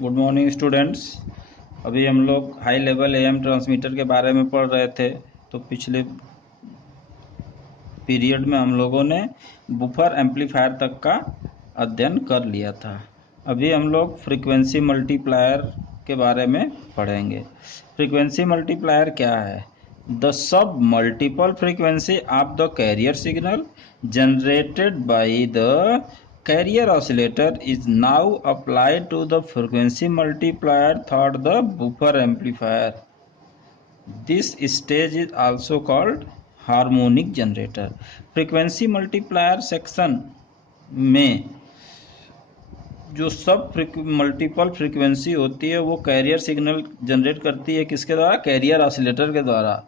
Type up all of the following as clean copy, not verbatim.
Good morning students. अभी हम लोग हाई लेवल एएम ट्रांसमीटर के बारे में पढ़ रहे थे। तो पिछले पीरियड में हम लोगों ने बुफर एम्पलीफायर तक का अध्ययन कर लिया था। अभी हम लोग फ्रीक्वेंसी मल्टीप्लायर के बारे में पढ़ेंगे। फ्रीक्वेंसी मल्टीप्लायर क्या है? The sub multiple frequency of the carrier signal generated by the carrier oscillator is now applied to the frequency multiplier through the buffer amplifier. This stage is also called harmonic generator. frequency multiplier section में जो सब multiple frequency होती है वो carrier signal generate करती है। किसके द्वारा? कैरियर ऑसिलेटर के द्वारा।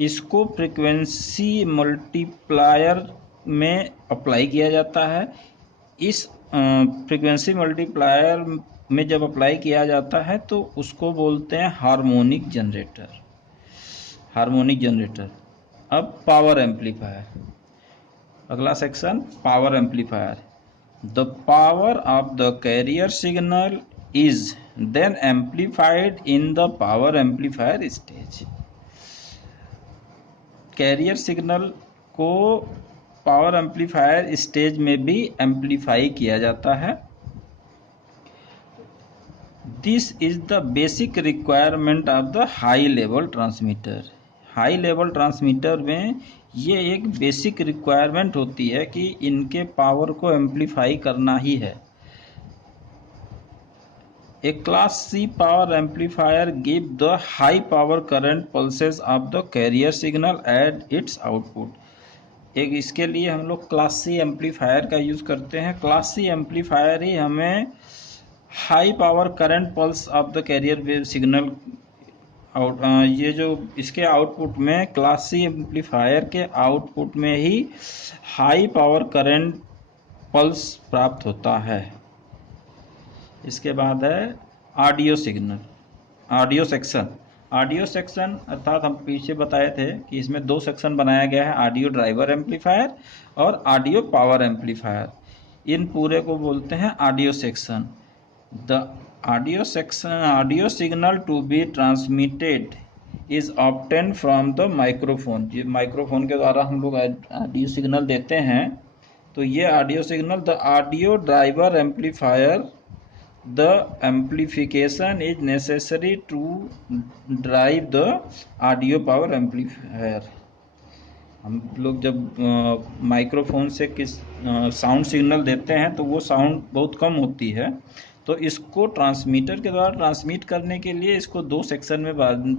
इसको फ्रीक्वेंसी मल्टीप्लायर में अप्लाई किया जाता है। इस फ्रीक्वेंसी मल्टीप्लायर में जब अप्लाई किया जाता है तो उसको बोलते हैं हार्मोनिक जनरेटर। Harmonic generator. अब पावर एम्पलीफायर, अगला section power amplifier. The power of the carrier signal is then amplified in the power amplifier stage. Carrier signal को पावर एम्पलीफायर स्टेज में भी एम्पलीफाई किया जाता है। This is the basic requirement of the high level transmitter. High level transmitter में ये एक basic requirement होती है कि इनके पावर को एम्पलीफाई करना ही है। A class C power amplifier give the high power current pulses of the carrier signal at its output. एक इसके लिए हम लोग क्लास सी एम्पलीफायर का यूज़ करते हैं। क्लास सी एम्पलीफायर ही हमें high power current pulse of the carrier wave signal out ये जो इसके आउटपुट में क्लास सी एम्पलीफायर के आउटपुट में ही हाई पावर करंट पल्स प्राप्त होता है। इसके बाद है audio signal, audio section. Audio section अर्थात हम पीछे बताए थे कि इसमें दो सेक्शन बनाया गया है, ऑडियो ड्राइवर एम्पलीफायर और ऑडियो पावर एम्पलीफायर। इन पूरे को बोलते हैं audio section. The audio section, audio signal to be transmitted is obtain from the microphone. ये माइक्रोफोन के द्वारा हम लोग ऑडियो सिग्नल देते हैं। तो ये audio signal, the audio driver amplifier, the amplification is necessary to drive the audio power amplifier। हम लोग जब माइक्रोफोन से किस साउंड सिग्नल देते हैं तो वो साउंड बहुत कम होती है। तो इसको ट्रांसमीटर के द्वारा ट्रांसमिट करने के लिए इसको दो सेक्शन में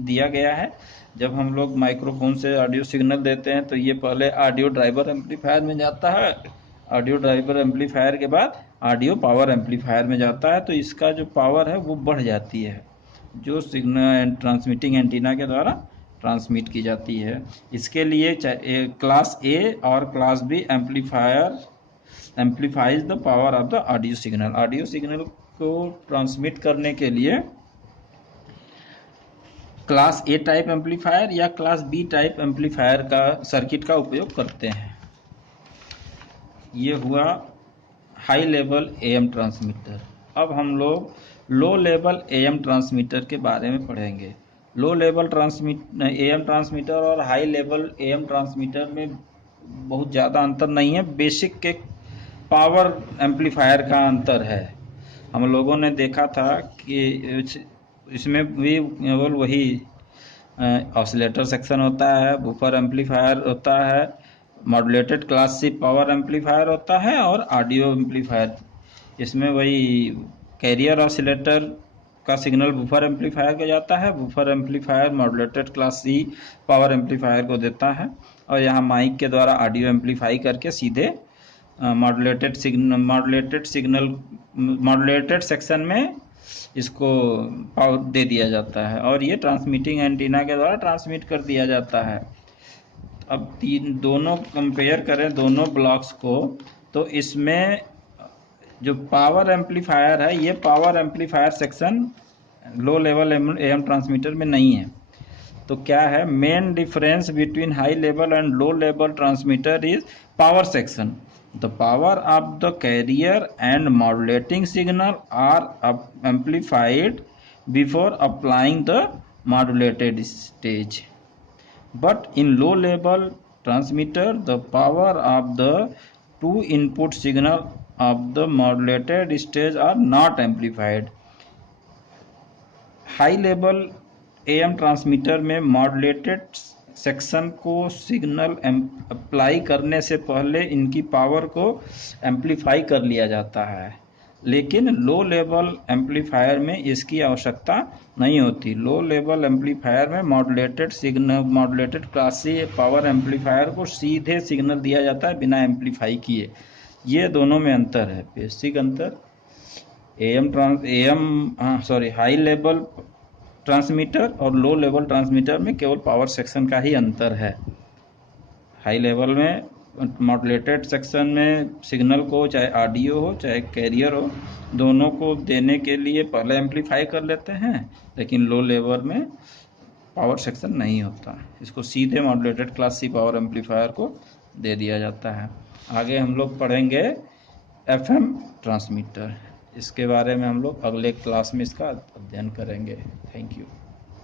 दिया गया है। जब हम लोग माइक्रोफोन से ऑडियो सिग्नल देते हैं तो ये पहले ऑडियो ड्राइवर एम्पलीफायर में जाता है। ऑडियो ड्राइवर एम्पलीफायर के बाद ऑडियो पावर एम्पलीफायर में जाता है। तो इसका जो पावर है वो बढ़ जाती है जो सिग्नल ट्रांसमिटिंग एंटीना के द्वारा ट्रांसमिट की जाती है। इसके लिए क्लास ए और class B amplifier amplifies the power of the audio signal. Audio signal को ट्रांसमिट करने के लिए क्लास ए टाइप एम्पलीफायर या क्लास बी टाइप एम्पलीफायर का सर्किट का उपयोग करते हैं। ये हुआ हाई लेवल एएम ट्रांसमीटर। अब हम लोग लो लेवल एएम ट्रांसमीटर के बारे में पढ़ेंगे। लो लेवल एएम ट्रांसमीटर और हाई लेवल एएम ट्रांसमीटर में बहुत ज़्यादा अंतर नहीं है, बेसिक के पावर एम्पलीफायर का अंतर है। हम लोगों ने देखा था कि इसमें भी केवल वही ऑसिलेटर सेक्शन होता है, बुफर एम्पलीफायर होता है, modulated class C power amplifier होता है और ऑडियो एम्पलीफायर। इसमें वही कैरियर ऑसिलेटर का सिग्नल बुफर एम्पलीफायर को जाता है, buffer amplifier modulated class C power amplifier को देता है और यहाँ माइक के द्वारा ऑडियो एम्पलीफाई करके सीधे मॉड्यूलेटेड सेक्शन में इसको पावर दे दिया जाता है और ये ट्रांसमिटिंग एंटीना के द्वारा ट्रांसमिट कर दिया जाता है। अब दोनों कंपेयर करें दोनों ब्लॉक्स को तो इसमें जो पावर एम्पलीफायर है ये power amplifier section low level am transmitter में नहीं है। तो क्या है main difference between high level and low level transmitter is power section. The power of the carrier and modulating signal are amplified before applying the modulated stage. But in low level transmitter, the power of the two input signal of the modulated stage are not amplified. High level am transmitter में modulated section को signal apply करने से पहले इनकी power को amplify कर लिया जाता है, लेकिन लो लेवल एम्पलीफायर में इसकी आवश्यकता नहीं होती। लो लेवल एम्पलीफायर में modulated class C power amplifier को सीधे सिग्नल दिया जाता है बिना एम्पलीफाई किए। ये दोनों में अंतर है, बेसिक अंतर। हाई लेवल ट्रांसमीटर और लो लेवल ट्रांसमीटर में केवल पावर सेक्शन का ही अंतर है। हाई लेवल में मॉड्यूलेटेड सेक्शन में सिग्नल को, चाहे ऑडियो हो चाहे कैरियर हो, दोनों को देने के लिए पहले एम्पलीफाई कर लेते हैं, लेकिन लो लेवल में पावर सेक्शन नहीं होता, इसको सीधे modulated class C power amplifier को दे दिया जाता है। आगे हम लोग पढ़ेंगे एफएम ट्रांसमीटर। इसके बारे में हम लोग अगले क्लास में इसका अध्ययन करेंगे। Thank you.